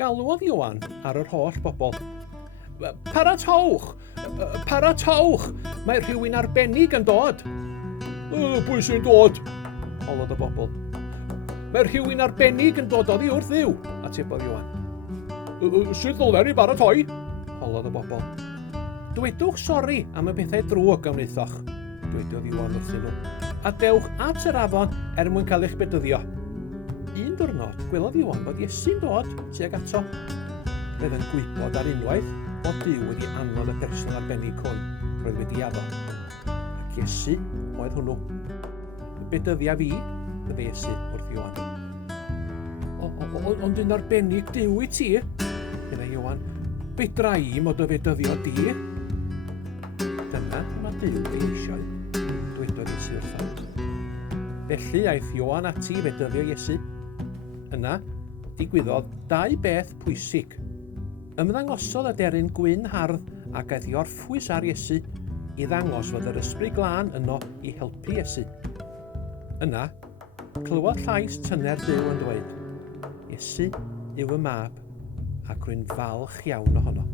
Galwodd Ioan ar yr holl bobl. Paratowch! Paratowch! Mae rhywun arbennig yn dod. Pwy sy'n dod? Holodd y bobl. Mae rhywun arbennig yn dod oddi wrth ddiw, atebodd Ioan. Sut ddylen ni baratoi? Holodd y bobl. Dwedwch sori am y bethau drwg a wnaethoch, dwedodd Ioan wrthyn nhw. A dewch at yr afon mwyn cael eich bedyddio. Un diwrnod, gwelodd Ioan bod Iesu'n dod tuag ato. Roedd yn gwybod ar unwaith bod Duw wedi anfon y person arbennig hwn roedd wedi addo. Ac Iesu oedd hwnnw. Bedyddia fi, bydde Iesu wrth Ioan. Ond yn arbennig Duw i ti, medda Ioan, fedra I mod o fedyddio di. Dyna mae Duw ei eisiau, dwedodd Iesu wrtho. Felly aeth Ioan ati i fedyddio Iesu. Yna, digwyddodd dau beth pwysig. Ymddangosodd y deryn gwyn hardd ac aeth I orffwys ar Iesu I ddangos fod yr ysbryd glân yno I helpu Iesu. Yna, clywodd llais tyner Duw yn dweud, Iesu yw y mab ac rwy'n falch iawn ohono.